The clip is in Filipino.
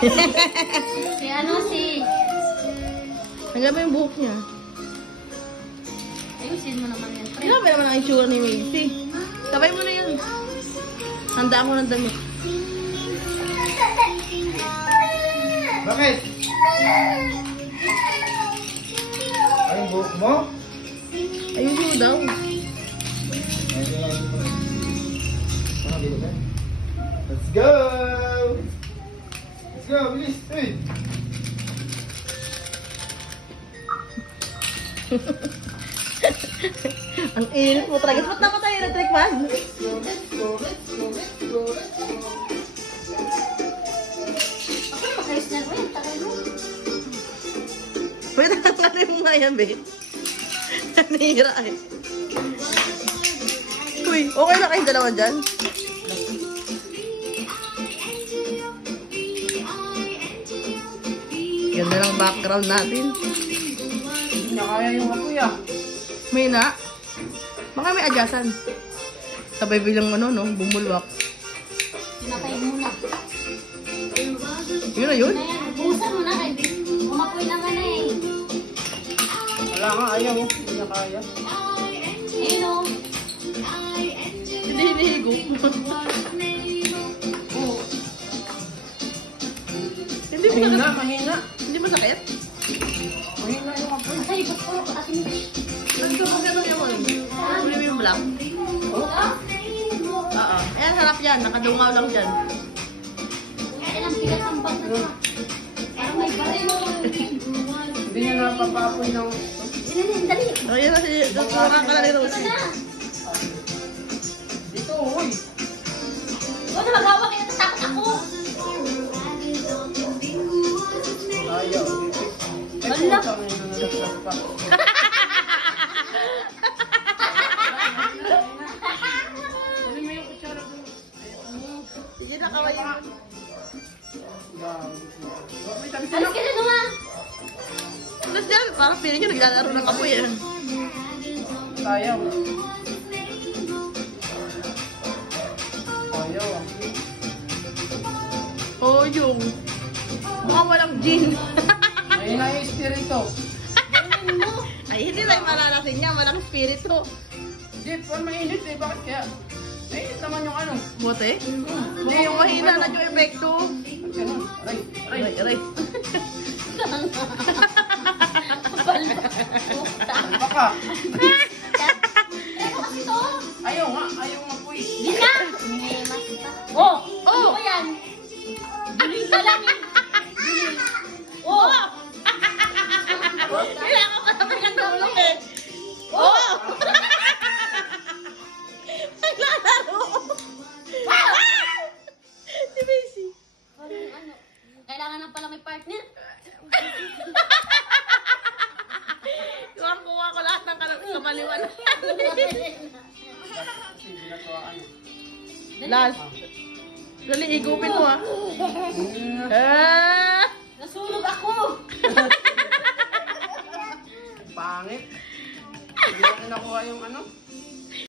Si ano si... Hanggang ba yung buhok niya? Ayusin mo naman yan. Grabe naman ang itsura ni Macy. Sabay mo na yun. Handa ako ng damit. Bakit? Ay, buhok mo? Ayusin mo daw. Let's go! Let's go, bilis! Hey! Ang init mo talaga. Ba't naman tayo electric fan? Let's go, let's go, let's go, let's go, let's go. Ako na makalis na ko yan. Takay mo. Pwede nakakali mo nga yan, babe. Nanira eh. Uy, okay na kayong dalawa dyan? Ganda lang background natin. Hindi na kaya yung apoy ah. May na. Baka may adyasan. Sabay bilang ano, no? Bumulwak. Pinatay mo na. Yun na yun. Ayan, busan mo na. Umapoy naman na eh. Wala nga, ayaw. Hindi na kaya. Ayun o. Hindi hinihigo. Oo. Hindi mo Mahina, sakit. mahina. Hindi mo sakit? Mahina yung apoy. Asa ikot ko ako atin mo. Nandito mo ganun yung ano. Huli mo yung black. Ah? Oo. Ayan, harap yan. Nakadungaw lang dyan. Ayan ang bigat ang bag na. Parang may baril. Hindi niya napapapoy ng... Dali. Ayan na si... Nagsurang ka na ni Ito Rosie. na. Dito, uy! Huwag na mag-hawak. Kaya tatakot ako. Ayaw. Wala. Kunin mo yung kutsara doon. Sige na, kaway mo. May tabi ka Alis ka na naman. Tapos yan, parang feeling nyo naglalaro ng kapoy eh. Ayaw. Ayaw ah. Oo, yung... Mukhang walang gin. Mahina yung espiritu. Ay, hindi lang malalasin niya. Walang espiritu. Hindi, parang mainit eh. Bakit kaya? Mainit naman yung ano. Bote? Hindi, yung mahina na yung epekto. Ba't ganun? Aray, aray. Aray, aray. Baka. Ano kasi to? Ayaw nga, ayaw nga po eh. Di na. Oh! Ano ba yan? Duling ka lang eh. Duling. Oh! Kailangan ko naman ng tulong eh. Oh! Naglalaro. Si Macy. Ano? Kailangan lang pala may partner. Kuha ko lahat ng kamaliwan. Hindi na to ano. Last. Dali, igupin mo ah. Ah! Nasunog ako. Pangit. Hindi na nakuha yung ano.